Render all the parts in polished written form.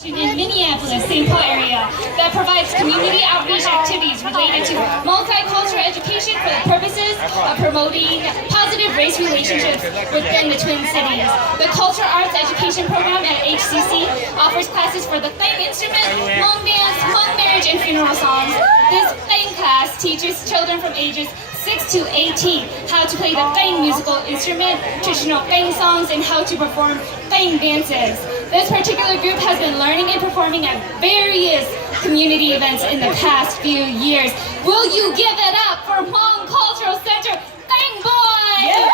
In Minneapolis, St. Paul area that provides community outreach activities related to multicultural education for the purposes of promoting positive race relationships within the Twin Cities. The Cultural Arts Education Program at HCC offers classes for the Thang instrument, Hmong dance, Hmong marriage, and funeral songs. This Thang class teaches children from ages 6 to 18 how to play the Thang musical instrument, traditional Thang songs, and how to perform Thang dances. This particular group has been learning and performing at various community events in the past few years. Will you give it up for Hmong Cultural Center, Thang Boys? Yeah.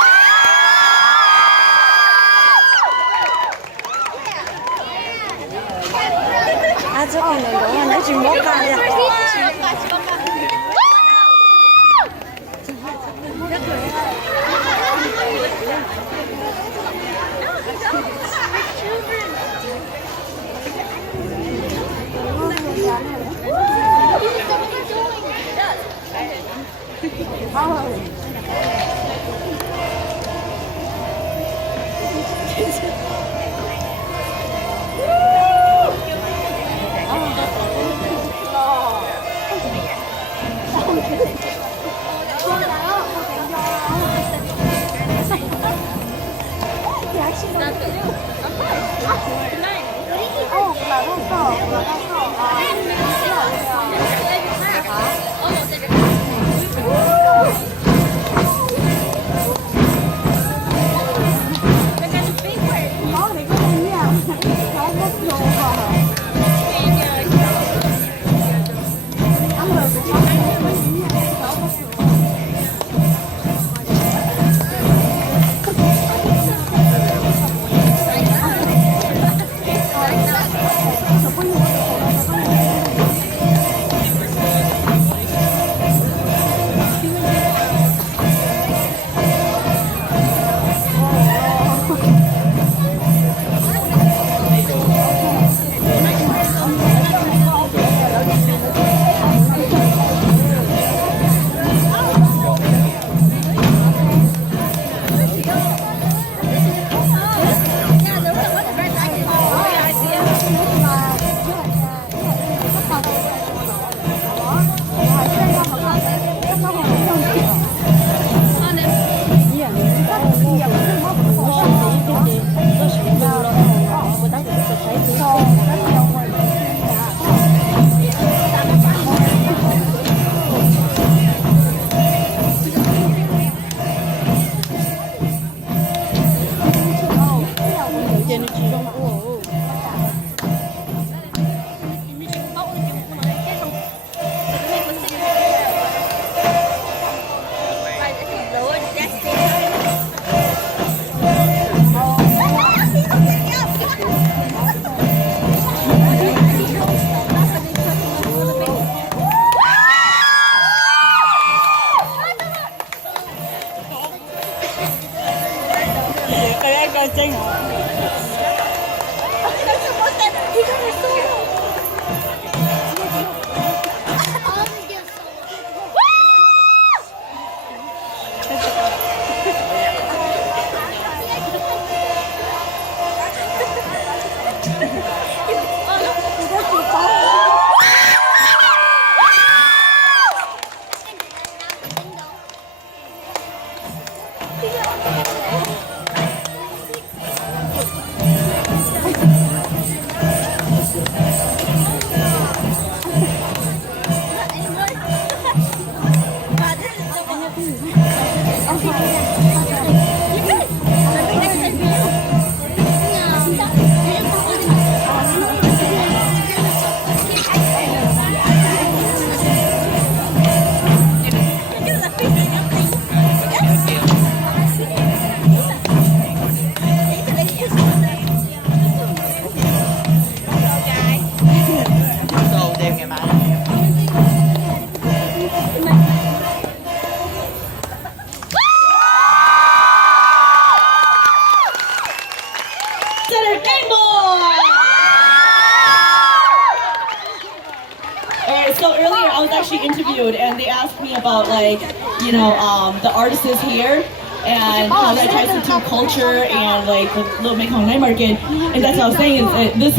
So earlier I was actually interviewed and they asked me about the artists here and how that ties into culture and like the Little Mekong Night Market, and that's what I was saying is that this is